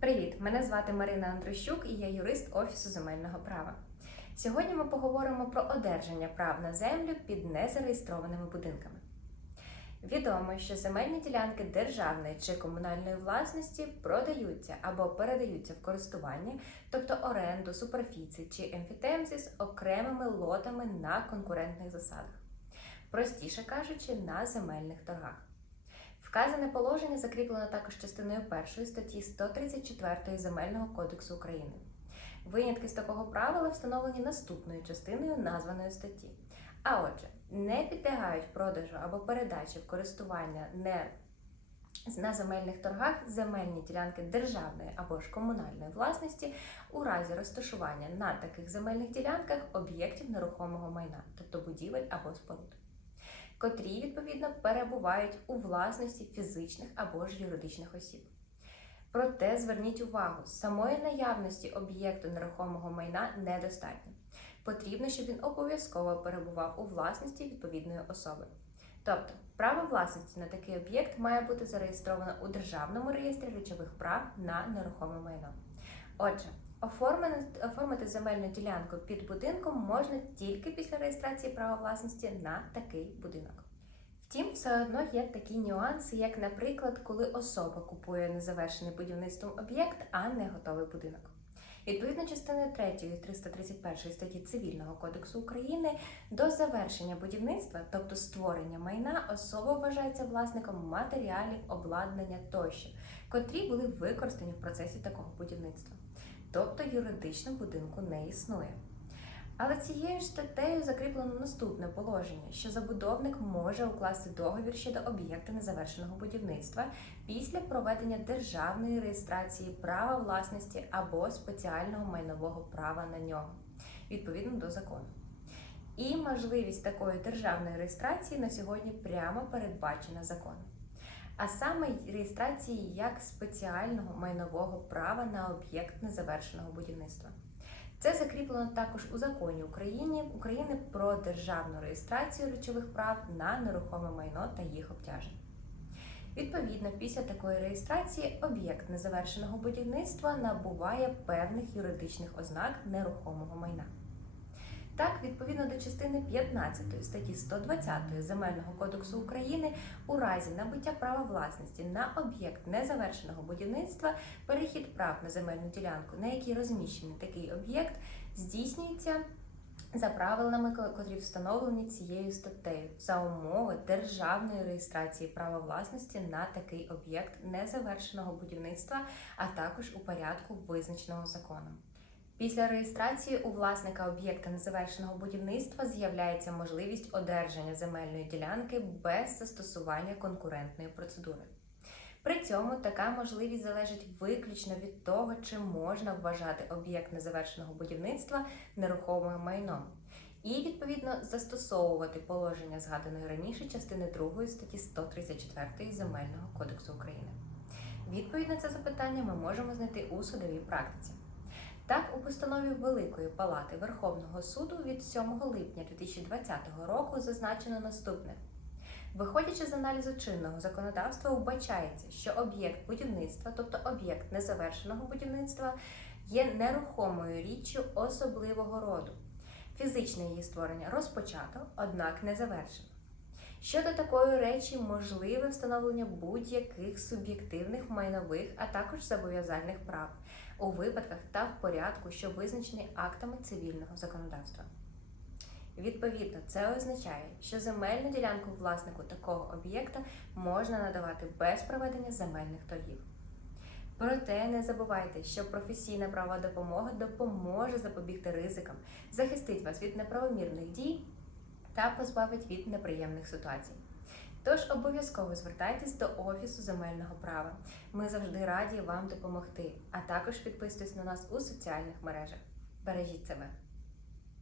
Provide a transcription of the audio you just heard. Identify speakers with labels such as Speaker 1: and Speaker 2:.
Speaker 1: Привіт! Мене звати Марина Андрощук і я юрист Офісу земельного права. Сьогодні ми поговоримо про одержання прав на землю під незареєстрованими будинками. Відомо, що земельні ділянки державної чи комунальної власності продаються або передаються в користування, тобто оренду, суперфіції чи емфітемзис окремими лотами на конкурентних засадах, простіше кажучи, на земельних торгах. Вказане положення закріплено також частиною 1 статті 134 Земельного кодексу України. Винятки з такого правила встановлені наступною частиною названої статті. А отже, не підлягають продажу або передачі в користування не на земельних торгах земельні ділянки державної або ж комунальної власності у разі розташування на таких земельних ділянках об'єктів нерухомого майна, тобто будівель або споруд котрі відповідно перебувають у власності фізичних або ж юридичних осіб. Проте зверніть увагу, самої наявності об'єкту нерухомого майна недостатньо. Потрібно, щоб він обов'язково перебував у власності відповідної особи. Тобто, право власності на такий об'єкт має бути зареєстровано у Державному реєстрі речових прав на нерухоме майно. Отже, оформити земельну ділянку під будинком можна тільки після реєстрації права власності на такий будинок. Втім, все одно є такі нюанси, як, наприклад, коли особа купує незавершений будівництвом об'єкт, а не готовий будинок. Відповідно частини 3 331 статті Цивільного кодексу України до завершення будівництва, тобто створення майна, особа вважається власником матеріалів, обладнання тощо, котрі були використані в процесі такого будівництва тобто юридично будинку не існує. Але цією статтею закріплено наступне положення, що забудовник може укласти договір щодо об'єкта незавершеного будівництва після проведення державної реєстрації права власності або спеціального майнового права на нього відповідно до закону. І можливість такої державної реєстрації на сьогодні прямо передбачена законом а саме реєстрації як спеціального майнового права на об'єкт незавершеного будівництва. Це закріплено також у законі України України про державну реєстрацію речових прав на нерухоме майно та їх обтяжень. Відповідно, після такої реєстрації об'єкт незавершеного будівництва набуває певних юридичних ознак нерухомого майна. Так, відповідно до частини 15 статті 120 Земельного кодексу України, у разі набуття права власності на об'єкт незавершеного будівництва, перехід прав на земельну ділянку, на якій розміщений такий об'єкт, здійснюється. За правилами, котрі встановлені цією статтею, за умови державної реєстрації права власності на такий об'єкт незавершеного будівництва, а також у порядку визначеного законом. Після реєстрації у власника об'єкта незавершеного будівництва з'являється можливість одержання земельної ділянки без застосування конкурентної процедури. При цьому така можливість залежить виключно від того, чи можна вважати об'єкт незавершеного будівництва нерухомим майном, і відповідно застосовувати положення згаданої раніше частини 2 статті 134 Земельного кодексу України. Відповідь на це запитання ми можемо знайти у судовій практиці. Так, у постанові Великої Палати Верховного суду від 7 липня 2020 року зазначено наступне. Виходячи з аналізу чинного законодавства, вбачається, що об'єкт будівництва, тобто об'єкт незавершеного будівництва, є нерухомою річчю особливого роду. Фізичне її створення розпочато, однак не завершено. Щодо такої речі, можливе встановлення будь-яких суб'єктивних майнових, а також зобов'язальних прав у випадках та в порядку, що визначені актами цивільного законодавства. Відповідно, це означає, що земельну ділянку власнику такого об'єкта можна надавати без проведення земельних торгів. Проте не забувайте, що професійна права допомога допоможе запобігти ризикам, захистить вас від неправомірних дій та позбавить від неприємних ситуацій. Тож обов'язково звертайтесь до Офісу земельного права. Ми завжди раді вам допомогти, а також підписуйтесь на нас у соціальних мережах. Бережіть себе!